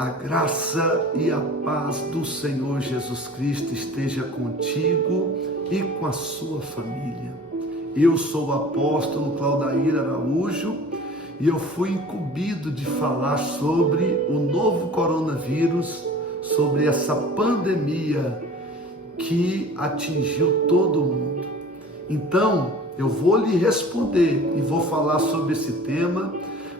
A graça e a paz do Senhor Jesus Cristo esteja contigo e com a sua família. Eu sou o apóstolo Claudair Araújo e eu fui incumbido de falar sobre o novo coronavírus, sobre essa pandemia que atingiu todo mundo. Então, eu vou lhe responder e vou falar sobre esse tema,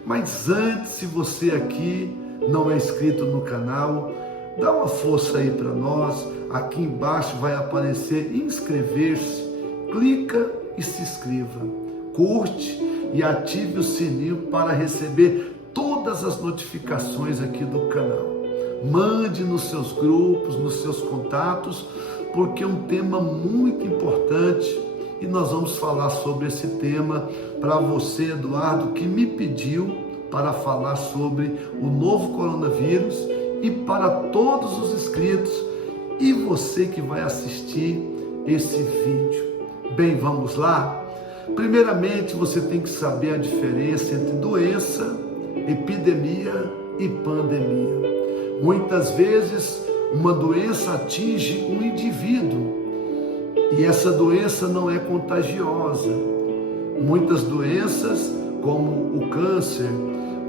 mas antes, se você aqui não é inscrito no canal, dá uma força aí para nós. Aqui embaixo vai aparecer inscrever-se, clica e se inscreva, curte e ative o sininho para receber todas as notificações aqui do canal. Mande nos seus grupos, nos seus contatos, porque é um tema muito importante e nós vamos falar sobre esse tema para você, Eduardo, que me pediu para falar sobre o novo coronavírus e para todos os inscritos e você que vai assistir esse vídeo. Bem, vamos lá? Primeiramente, você tem que saber a diferença entre doença, epidemia e pandemia. Muitas vezes, uma doença atinge um indivíduo e essa doença não é contagiosa. Muitas doenças, como o câncer,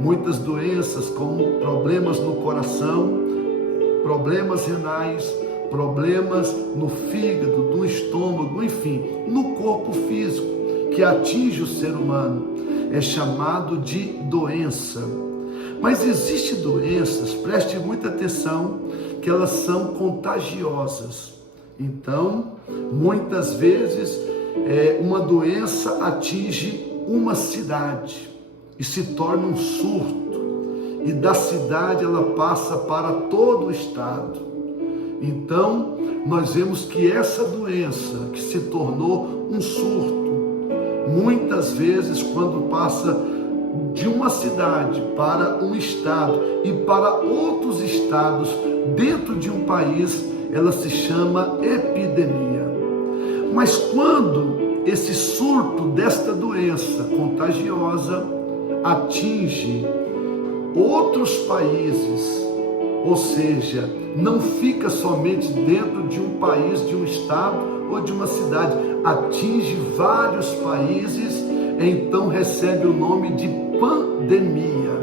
muitas doenças como problemas no coração, problemas renais, problemas no fígado, no estômago, enfim, no corpo físico, que atinge o ser humano, é chamado de doença. Mas existem doenças, preste muita atenção, que elas são contagiosas. Então, muitas vezes, uma doença atinge uma cidade e se torna um surto, e da cidade ela passa para todo o estado. Então, nós vemos que essa doença que se tornou um surto, muitas vezes quando passa de uma cidade para um estado e para outros estados dentro de um país, ela se chama epidemia. Mas quando esse surto desta doença contagiosa atinge outros países, ou seja, não fica somente dentro de um país, de um estado ou de uma cidade, atinge vários países, então recebe o nome de pandemia.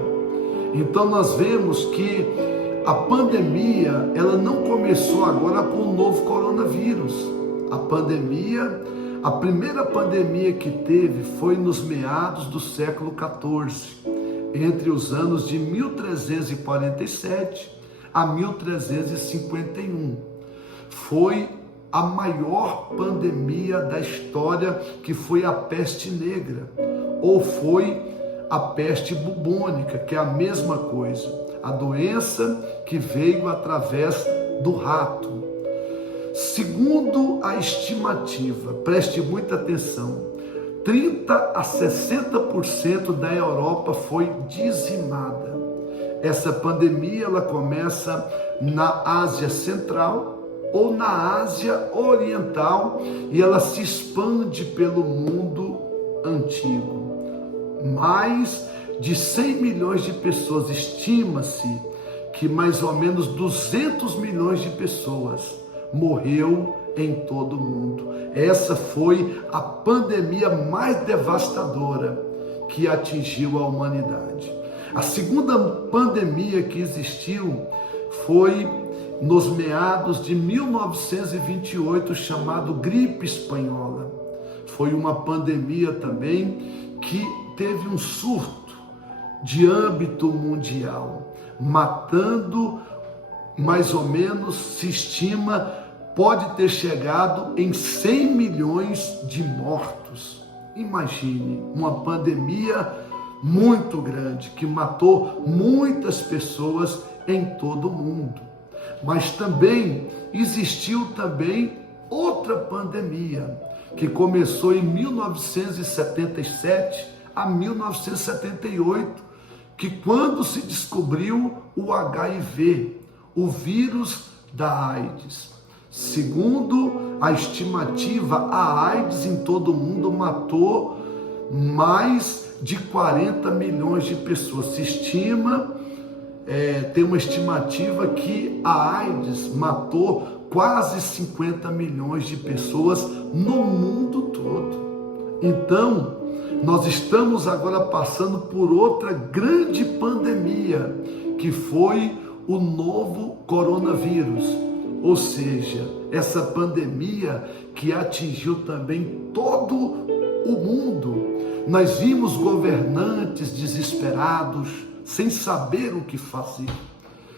Então nós vemos que a pandemia, ela não começou agora com o novo coronavírus. A primeira pandemia que teve foi nos meados do século XIV, entre os anos de 1347 a 1351. Foi a maior pandemia da história, que foi a peste negra, ou foi a peste bubônica, que é a mesma coisa, a doença que veio através do rato. Segundo a estimativa, preste muita atenção, 30 a 60% da Europa foi dizimada. Essa pandemia ela começa na Ásia Central ou na Ásia Oriental e ela se expande pelo mundo antigo. Mais de 100 milhões de pessoas, estima-se que mais ou menos 200 milhões de pessoas morreu em todo o mundo. Essa foi a pandemia mais devastadora que atingiu a humanidade. A segunda pandemia que existiu foi nos meados de 1928, chamado gripe espanhola. Foi uma pandemia também que teve um surto de âmbito mundial, matando mais ou menos, se estima, pode ter chegado em 100 milhões de mortos. Imagine, uma pandemia muito grande, que matou muitas pessoas em todo o mundo. Mas também existiu outra pandemia, que começou em 1977 a 1978, que quando se descobriu o HIV, o vírus da AIDS. Segundo a estimativa, a AIDS em todo o mundo matou mais de 40 milhões de pessoas. Se estima tem uma estimativa que a AIDS matou quase 50 milhões de pessoas no mundo todo. Então, nós estamos agora passando por outra grande pandemia, que foi o novo coronavírus. Ou seja, essa pandemia que atingiu também todo o mundo. Nós vimos governantes desesperados, sem saber o que fazer.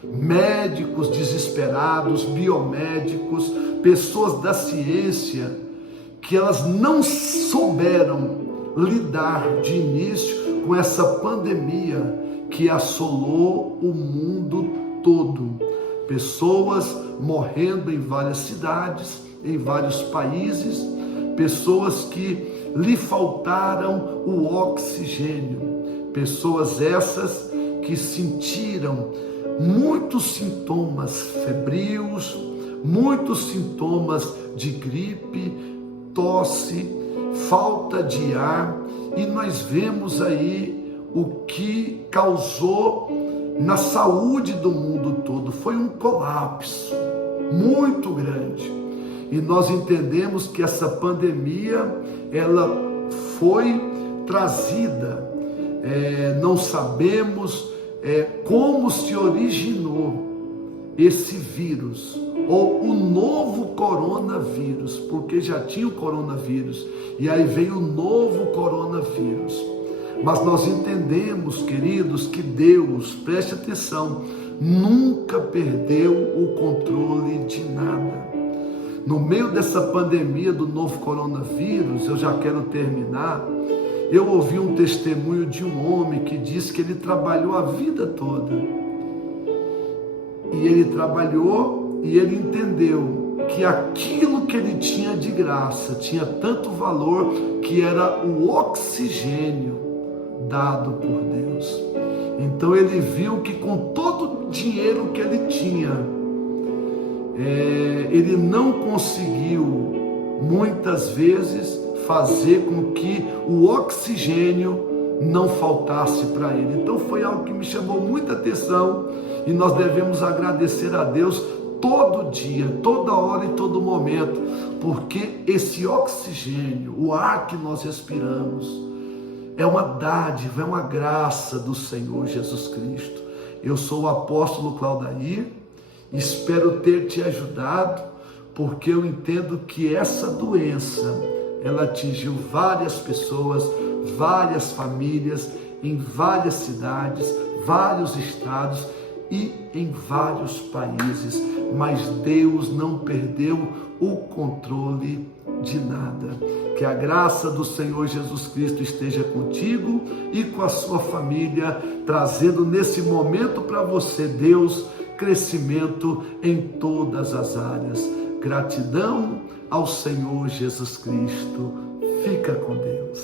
Médicos desesperados, biomédicos, pessoas da ciência, que elas não souberam lidar de início com essa pandemia que assolou o mundo todo. Pessoas morrendo em várias cidades, em vários países, pessoas que lhe faltaram o oxigênio, pessoas essas que sentiram muitos sintomas febrios, muitos sintomas de gripe, tosse, falta de ar, e nós vemos aí o que causou na saúde do mundo todo. Foi um colapso muito grande. E nós entendemos que essa pandemia, ela foi trazida, não sabemos como se originou esse vírus, ou o novo coronavírus, porque já tinha o coronavírus, e aí veio o novo coronavírus. Mas nós entendemos, queridos, que Deus, preste atenção, nunca perdeu o controle de nada. No meio dessa pandemia do novo coronavírus, eu já quero terminar, eu ouvi um testemunho de um homem que disse que ele trabalhou a vida toda. E ele trabalhou e ele entendeu que aquilo que ele tinha de graça tinha tanto valor, que era o oxigênio dado por Deus. Então ele viu que com todo o dinheiro que ele tinha, ele não conseguiu muitas vezes fazer com que o oxigênio não faltasse para ele. Então foi algo que me chamou muita atenção, e nós devemos agradecer a Deus todo dia, toda hora e todo momento, porque esse oxigênio, o ar que nós respiramos, é uma dádiva, é uma graça do Senhor Jesus Cristo. Eu sou o apóstolo Claudair, espero ter te ajudado, porque eu entendo que essa doença, ela atingiu várias pessoas, várias famílias, em várias cidades, vários estados e em vários países, mas Deus não perdeu o controle de nada. Que a graça do Senhor Jesus Cristo esteja contigo e com a sua família, trazendo nesse momento para você, Deus, crescimento em todas as áreas. Gratidão ao Senhor Jesus Cristo. Fica com Deus.